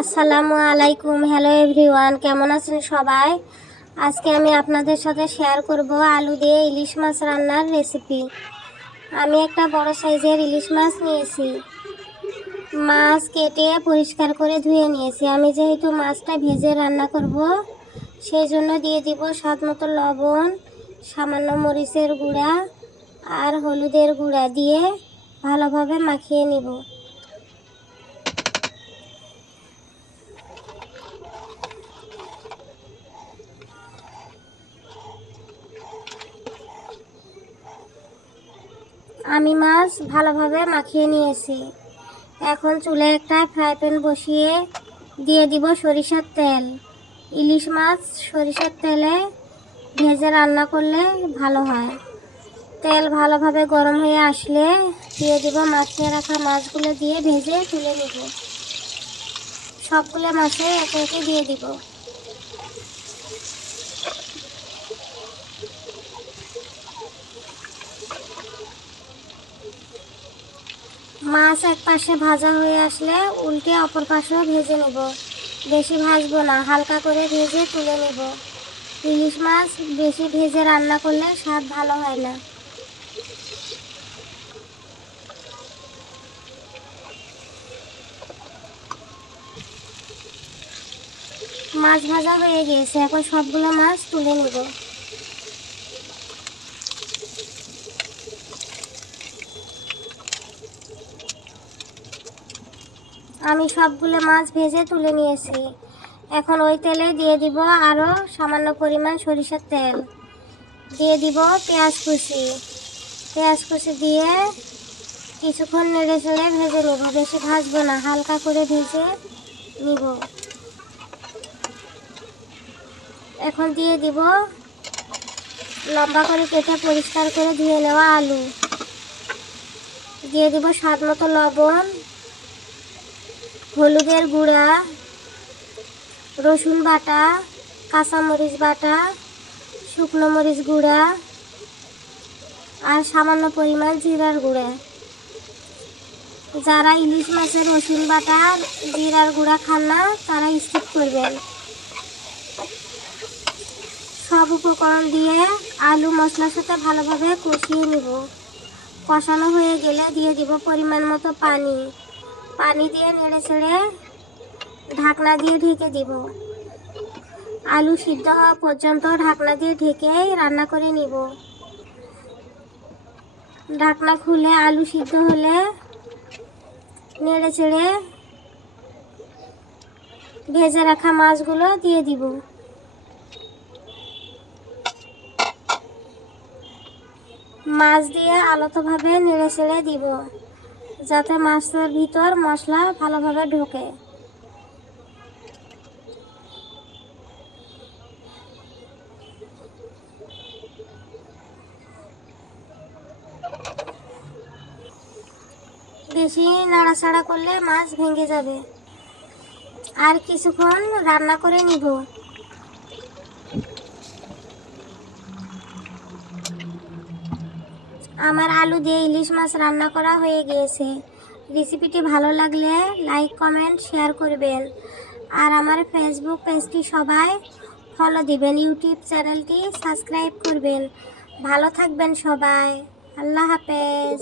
আসসালামু আলাইকুম। Hello everyone, কেমন আছেন সবাই? আজকে আমি আপনাদের সাথে শেয়ার করব আলু দিয়ে ইলিশ মাছ রান্নার রেসিপি। আমি একটা বড় সাইজের ইলিশ মাছ নিয়েছি। মাছ কেটে পরিষ্কার করে ধুয়ে নিয়েছি। আমি যেহেতু মাছটা ভেজে রান্না করব, সেই জন্য দিয়ে দিব স্বাদ মতো লবণ, সামান্য মরিচের গুঁড়া আর হলুদের গুঁড়া দিয়ে ভালোভাবে মাখিয়ে নিব। আমি মাছ ভালোভাবে মাখিয়ে নিয়েছি। এখন চুলায় একটা ফ্রাই প্যান বসিয়ে দিয়ে দিব সরিষার তেল। ইলিশ মাছ সরিষার তেলে ভেজে রান্না করলে ভালো হয়। তেল ভালোভাবে গরম হয়ে আসলে দিয়ে দিব মাখিয়ে রাখা মাছগুলো দিয়ে ভেজে তুলে নেব। সবগুলো মাছে একে একে দিয়ে দিব। মাছ এক পাশে ভাজা হয়ে আসলে উল্টে অপর পাশেও ভেজে নেব। বেশি ভাজবো না, হালকা করে ভেজে তুলে নেব। ইলিশ মাছ বেশি ভেজে রান্না করলে স্বাদ ভালো হয় না। মাছ ভাজা হয়ে গিয়েছে, এখন সবগুলো মাছ তুলে নেব। আমি সবগুলো মাছ ভেজে তুলে নিয়েছি। এখন ওই তেলে দিয়ে দিব আরও সামান্য পরিমাণ সরিষার তেল, দিয়ে দিব পেঁয়াজ কুচি। পেঁয়াজ কুচি দিয়ে কিছুক্ষণ নেড়ে চেড়ে ভেজে নেব। বেশি ভাজবো না, হালকা করে ভেজে নিব। এখন দিয়ে দিব লম্বা করে কেটে পরিষ্কার করে ধুয়ে নেওয়া আলু। দিয়ে দিব স্বাদ মতো লবণ, হলুদের গুঁড়া, রসুন বাটা, কাঁচামরিচ বাটা, শুকনো মরিচ গুঁড়া আর সামান্য পরিমাণ জিরার গুঁড়া। যারা ইলিশ মাছের রসুন বাটা জিরার গুঁড়া খান না তারা স্কিপ করবেন। সব উপকরণ দিয়ে আলু মশলার সাথে ভালোভাবে কষিয়ে নিব। কষানো হয়ে গেলে দিয়ে দিব পরিমাণ মতো পানি। পানি দিয়ে নেড়ে চেড়ে ঢাকনা দিয়ে ঢেকে দিব। আলু সিদ্ধ হওয়া পর্যন্ত ঢাকনা দিয়ে ঢেকেই রান্না করে নিব। ঢাকনা খুলে আলু সিদ্ধ হলে নেড়ে চেড়ে ভেজে রাখা মাছগুলো দিয়ে দিব। মাছ দিয়ে আলতোভাবে নেড়ে চেড়ে দিব, যাতে মাছের ভিতর মশলা ভালোভাবে ঢোকে। বেশি নাড়াচাড়া করলে মাছ ভেঙে যাবে। আর কিছুক্ষণ রান্না করে নিব। আমার আলু দিয়ে ইলিশ মাছ রান্না করা হয়ে গিয়েছে। রেসিপিটি ভালো লাগলে লাইক কমেন্ট শেয়ার করবেন। আর আমার ফেসবুক পেজটি সবাই ফলো দিবেন, ইউটিউব চ্যানেলটি সাবস্ক্রাইব করবেন। ভালো থাকবেন সবাই। আল্লাহ হাফেজ।